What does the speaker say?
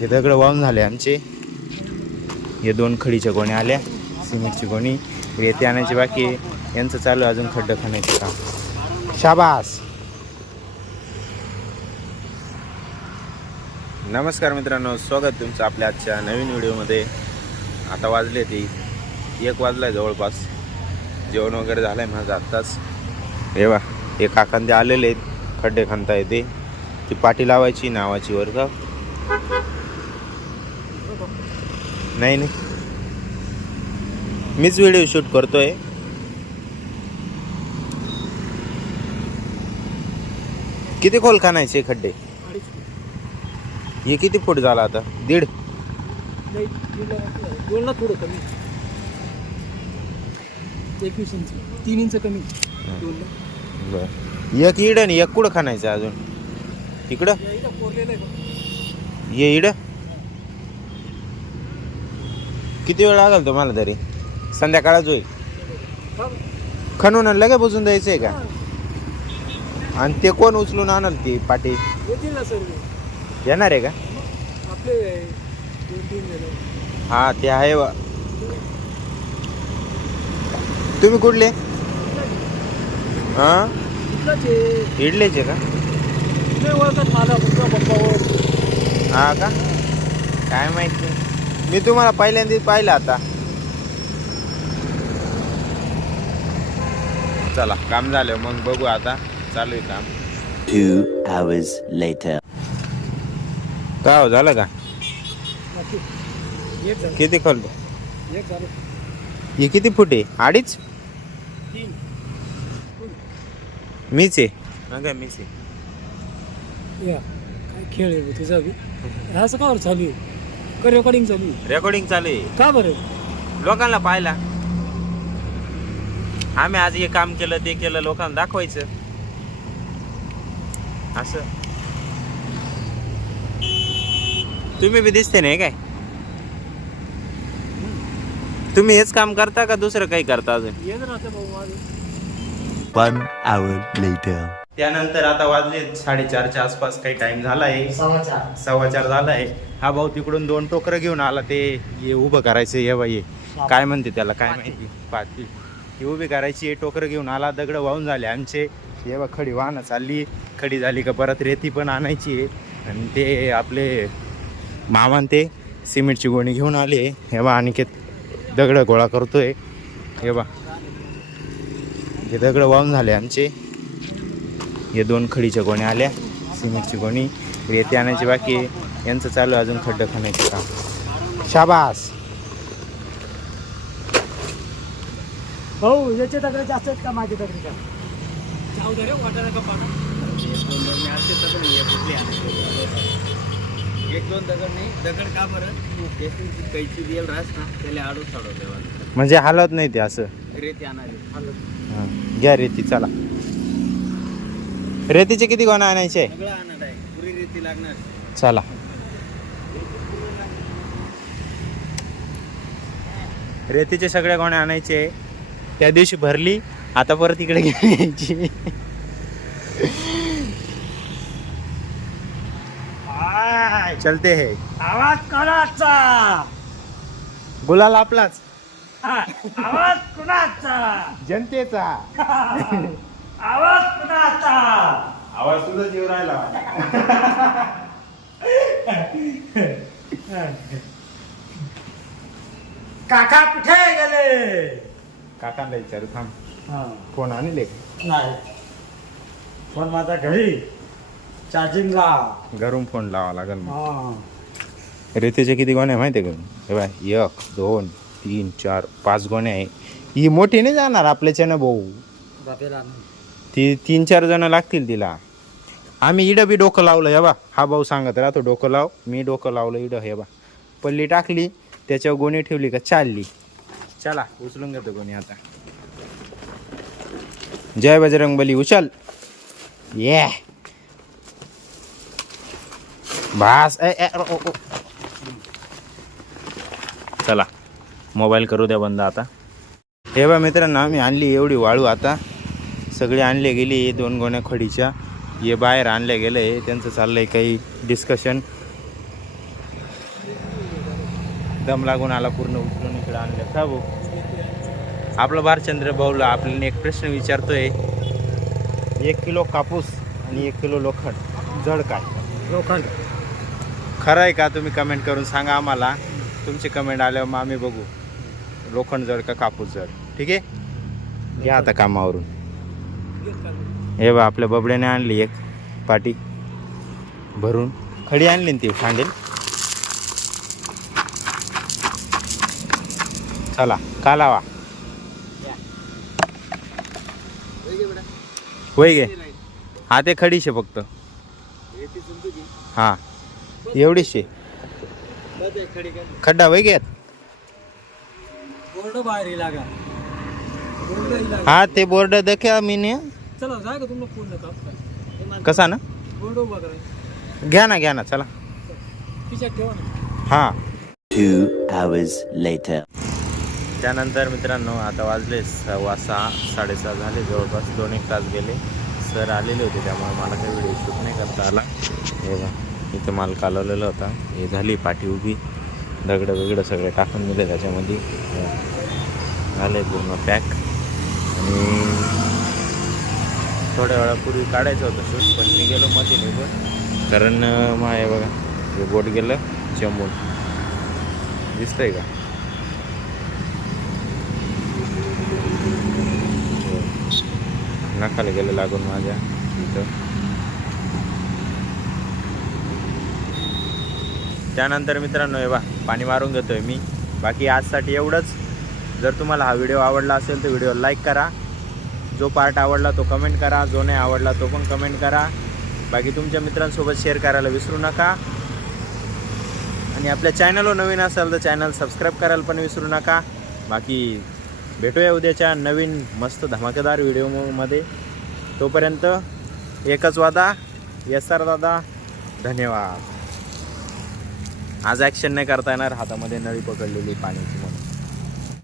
हे दगड वाहून झाले आमचे. हे 2 खडीच्या गोण्या आल्या, सिमेंटची गोणी. रेती आणायची बाकी आहे. यांचं चालू आहे अजून खड्डं खणायचं काम. शाबास. नमस्कार मित्रांनो, स्वागत तुमचं आपल्या आजच्या नवीन व्हिडिओमध्ये. आता वाजले ते 1 वाजला जवळपास. जेवण वगैरे झालं आहे माझं आत्ताच. हे बा, हे काकांते आलेले आहेत, खड्डे खणता येते. ती पाटी लावायची नावाची वर का नाही नाही, मीच व्हिडिओ शूट करतोय. किती खोल खाणायचे खड्डे? हे किती फूट झाला आता? 1.5 थोडं कमी, 21 इंच, 3 इंच कमी. बरं, एक इड आणि एक कुठं खाणायचं अजून? इकडं ये इड. किती वेळ लागेल तुम्हाला तरी? संध्याकाळच होईल. खणून लगे बुजून द्यायचं आहे का? आणि ते कोण उचलून आणल ती पाटी? येतील ना सर, येणार आहे का? आपले 2-3 जण. हा ते आहे. तुम्ही कुठले? हा, इडलेचे का? हा का, काय माहिती, मी तुम्हाला पहिल्यांदा पाहिलं आता. चला, काम झालं मग बघू. आता चालू आहे काम. 2 hours later. काय हो, झालं का? एक झालं, किती खोलतो? एक झालं. हे किती फूट आहे? 2.5? 3. मीच आहे ना काय? मीच आहे. या काय खेळ आहे तुझा बी? असं का चालू आहे? का रेकॉर्डिंग चालू आहे? रेकॉर्डिंग चालू आहे. का बरं? लोकांना पाहिला आम्ही आज हे काम केलं ते केलं, लोकांना दाखवायचं असं. तुम्ही बी दिसते नाही काय? तुम्ही हेच काम करता का दुसरं काही करता अजून? येत राहतं भाऊ माझं. 1 hour later. त्यानंतर आता वाजले 4:30च्या आसपास काही टाइम झाला आहे. 4:15 झाला आहे. हा भाऊ तिकडून 2 टोकरं घेऊन आला. ते हे उभं करायचं. हे बाई काय म्हणते त्याला, काय माहिती, पाती ही उभी करायची. टोकरं घेऊन आला. दगड वाहून झाले आमचे. हे बा, खडी वाहनं चालली. खडी झाली का परत रेती पण आणायची आहे. आणि ते आपले मामान ते सिमेंटची गोणी घेऊन आले. हे बा, अनिकेत दगड गोळा करतोय. हे बा, हे दगड वाहून झाले आमचे. हे 2 खडीच्या गोण्या आल्या, सिमेंटची गोणी. रेती आणायची बाकी आहे. यांचं चालू आहे अजून खड्डं खणायचं काम. शाबास. भाऊ याचे दगड जास्त आहेत का माझे दगड का? जाऊ दे रे, वाटायला का पाडा. 1-2 दगड नाही. दगड का बरं? कैची दिल राहस ना, त्याला आडू चढवते. म्हणजे हालत नाही ते असं. रेती आणायची. हां, घ्या रेती. चला, रेतीचे किती गोण्या आणायचे? सगळं आणत आहे, पुरी रेती लागणार. चला, रेतीचे सगळ्या गोण्या आणायचे. त्या दिवशी भरली, आता परत इकडे घ्यायची. चलते हे. आवाज कोणाचा? गुलाल आपलाच, आवाज कुणाचा? जनतेचा. आवाज कुणाचा? आवाज तुझा जीव राहिला. काका कुठे गेले? काकांना विचारू थांब. हा, फोन आणले? नाही, फोन माझा घरी चार्जिंगला. घरून फोन लावा लागेल मग. हा, रेतीचे किती गोण्या माहिती आहे का? हे बाय, 1 2 3 4 5 गोण्या आहे. ही मोठी नाही जाणार आपल्याच्यानं भाऊ. बापेला ती 3-4 जण लागतील तिला. आम्ही इडं बी डोकं लावलं. हे बा, हा भाऊ सांगत राहतो डोकं लाव. मी डोकं लावलं इडं. हे बा, पल्ली टाकली, त्याच्यावर गोणी ठेवली का चालली. चला, उचलून घेतो गोणी आता. जय बजरंगबली. उचल. ये बास. चला, मोबाईल करू द्या बंद आता. हे बा मित्रांनो, आम्ही आणली एवढी वाळू. आता सगळे आणले गेली. 2 गोण्या खडीच्या. हे बाहेर आणल्या गेलं आहे. त्यांचं चाललं आहे काही डिस्कशन. दम लागून आला पूर्ण उचलून इकडे आणलं का भाऊ. आपला भारचंद्र भाऊला आपल्याला एक प्रश्न विचारतोय, 1 किलो कापूस आणि 1 किलो लोखंड जड काय? लोखंड. खरं आहे का? तुम्ही कमेंट करून सांगा आम्हाला. तुमची कमेंट आल्यावर मग आम्ही बघू लोखंड जड का कापूस जड. ठीक आहे, घ्या आता कामावरून. हे बा आपल्या बबड्याने आणली एक पाटी भरून, खडी आणली ना ती सांडेल. चला का लावा होय गे. हा ते खडीशे फक्त. हा एवढीशे खड्डा वय घेत. बोर्ड बाहेर लागा. हा ते बोर्ड देखा मी ने. चला जाय का तुम्हाला पूर्ण काम कसा ना बोर्ड उभा करायचं. घ्या ना चला. खिशात ठेवा ना. हा 2 hours later. त्यानंतर मित्रांनो आता वाजले 6:15 6:30 झाले जवळपास. 2-1 तास गेले. सर आलेले होते त्यामुळे मला काही व्हिडिओ शूट नाही करता आला. हे बघा इथं माल कालवलेला होता. हे झाली पाठी उभी, दगडं वेगळं सगळे टाकून दिले त्याच्यामध्ये. झाले पूर्ण पॅक. आणि थोड्या वेळापूर्वी काढायचं होतं शूट पण मी गेलो मध्ये निघून, कारण मग हे बघा हे बोट गेलं चंबून. दिसतंय का? नखाला गेलं लागून माझ्या इथं. त्यानंतर मित्रांनो हे बा पाणी मारून घेतोय मी. बाकी आजसाठी एवढंच. जर तुम्हाला हा व्हिडिओ आवडला असेल तर व्हिडिओ लाईक करा. जो पार्ट आवडला तो कमेंट करा, जो नाही आवडला तो पण कमेंट करा. बाकी तुमच्या मित्रांसोबत शेअर करायला विसरू नका. आणि आपल्या चॅनलवर नवीन असाल तर चॅनल सबस्क्राईब करायला पण विसरू नका. बाकी भेटूया उद्याच्या नवीन मस्त धमाकेदार व्हिडिओमध्ये. तोपर्यंत एकच वादा, SR दादा धन्यवाद. आज ॲक्शन नाही करता येणार, हातामध्ये नळी पकडलेली पाण्याची म्हणून.